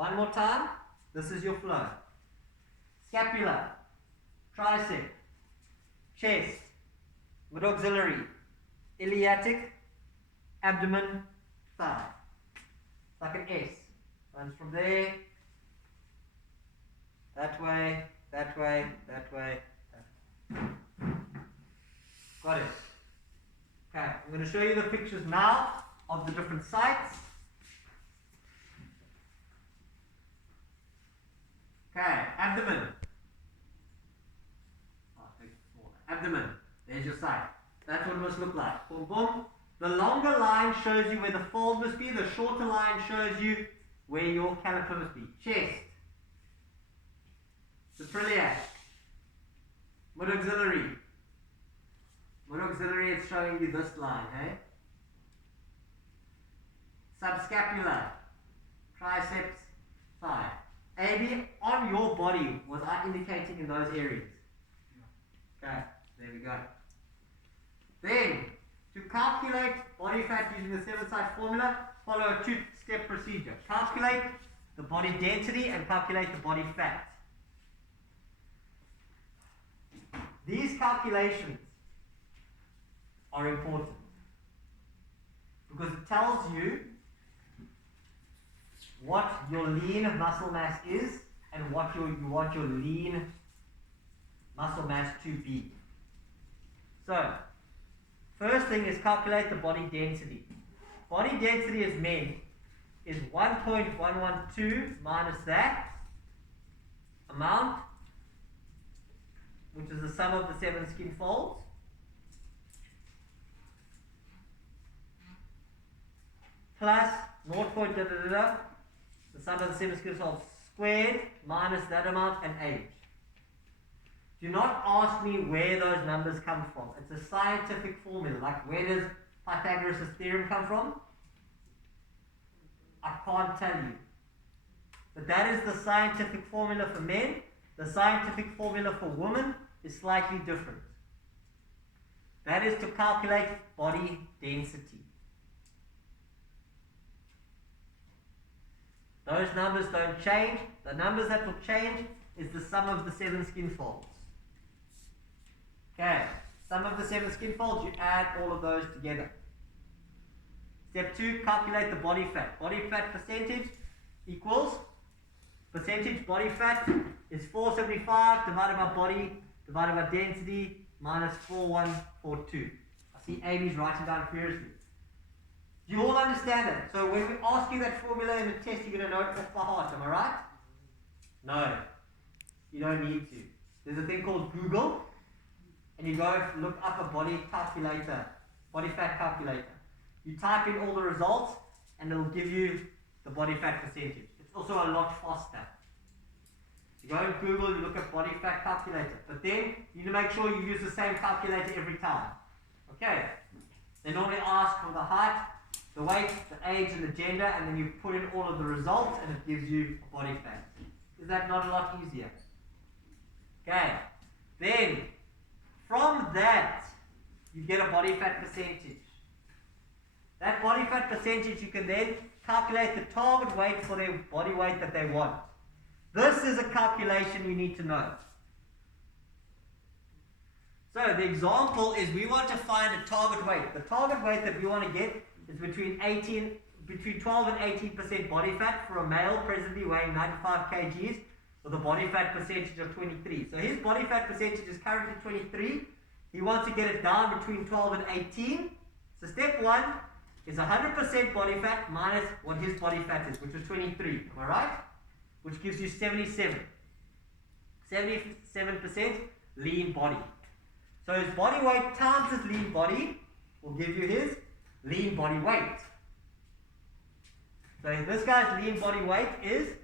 One more time. This is your flow. Scapula, tricep, chest, mid-auxiliary, iliac, abdomen, thigh. It's like an S. Runs from there, that way, that way, that way, that way. Got it. Okay, I'm going to show you the pictures now of the different sites. Okay, abdomen. Abdomen. There's your site. That's what it must look like. Boom, boom. The longer line shows you where the fold must be. The shorter line shows you where your caliper must be. Chest. Suprailiac. Mid-auxiliary. Mid-auxiliary, it's showing you this line, hey? Subscapular. Triceps. Thigh. AB on your body was I indicating in those areas? Okay, there we go. Then, to calculate body fat using the 7-site formula, follow a 2-step procedure. Calculate the body density and calculate the body fat. These calculations are important because it tells you what your lean muscle mass is and what you want your lean muscle mass to be. So, first thing is calculate the body density. Body density is meant is 1.112 minus that amount, which is the sum of the 7 skin folds, plus 0. The sum of the 7 skin folds squared minus that amount and age. Do not ask me where those numbers come from. It's a scientific formula. Like, where does Pythagoras' theorem come from? I can't tell you. But that is the scientific formula for men. The scientific formula for women is slightly different. That is to calculate body density. Those numbers don't change. The numbers that will change is the sum of the 7 skin folds. Okay, sum of the 7 skin folds, you add all of those together. Step 2, calculate the body fat. Body fat percentage equals percentage body fat is 475 divided by body divided by density minus 4142. I see Amy's writing down furiously. Do you all understand it? So when we ask you that formula in a test, you're going to know it off by heart, am I right? No, you don't need to. There's a thing called Google, and you go look up a body calculator, body fat calculator. You type in all the results, and it'll give you the body fat percentage. It's also a lot faster. You go on Google, you look at body fat calculator, but then you need to make sure you use the same calculator every time. Okay? They normally ask for the height, the weight, the age, and the gender, and then you put in all of the results, and it gives you a body fat. Is that not a lot easier? Okay. Then, from that, you get a body fat percentage. That body fat percentage, you can then calculate the target weight for their body weight that they want. This is a calculation you need to know. So the example is we want to find a target weight. The target weight that we want to get is between 12 and 18% body fat for a male presently weighing 95 kgs with a body fat percentage of 23. So his body fat percentage is currently 23. He wants to get it down between 12 and 18. So step 1 is 100% body fat minus what his body fat is, which is 23. Am I right? Which gives you 77. 77% lean body. So his body weight times his lean body will give you his lean body weight. So this guy's lean body weight is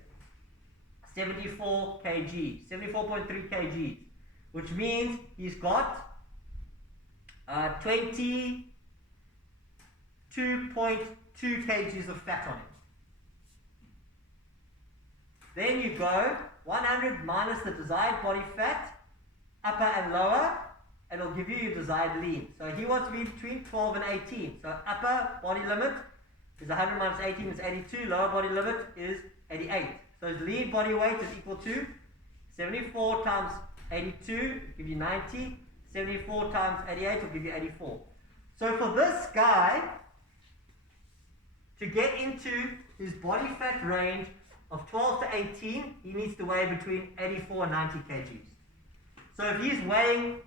74 kg, 74.3 kg, which means he's got 22.2 kgs of fat on him. Then you go 100 minus the desired body fat, upper and lower, and it'll give you your desired lean. So he wants to be between 12 and 18. So upper body limit is 100 minus 18 is 82. Lower body limit is 88. So his lead body weight is equal to 74 times 82 will give you 90. 74 times 88 will give you 84. So for this guy to get into his body fat range of 12 to 18, he needs to weigh between 84 and 90 kgs. So if he's weighing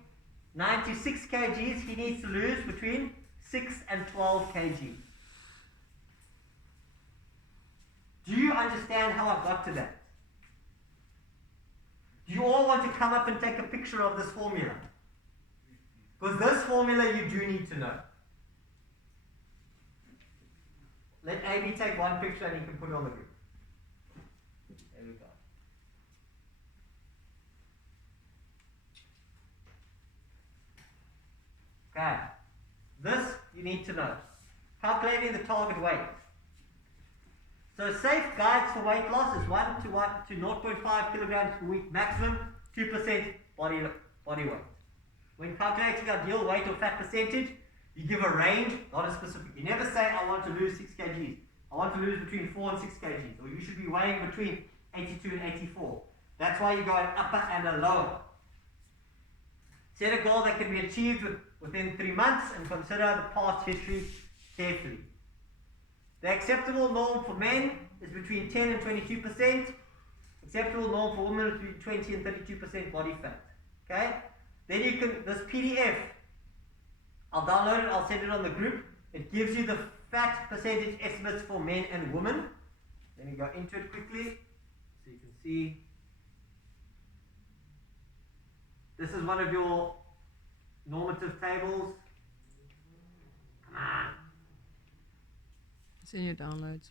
96 kgs, he needs to lose between 6 and 12 kgs. Do you understand how I got to that? Do you all want to come up and take a picture of this formula? Because this formula you do need to know. Let AB take one picture and you can put it on the group. There we go. Okay. This you need to know. Calculating the target weight. So safe guides for weight loss is 1 to 0.5 kilograms per week maximum, 2% body weight. When calculating ideal weight or fat percentage, you give a range, not a specific. You never say, I want to lose 6 kgs. I want to lose between 4 and 6 kgs. Or you should be weighing between 82 and 84. That's why you go an upper and a lower. Set a goal that can be achieved within 3 months and consider the past history carefully. The acceptable norm for men is between 10 and 22%. Acceptable norm for women is between 20 and 32% body fat. Okay? Then you can, this PDF, I'll download it, I'll send it on the group. It gives you the fat percentage estimates for men and women. Let me go into it quickly so you can see. This is one of your normative tables. Come on. It's in your downloads.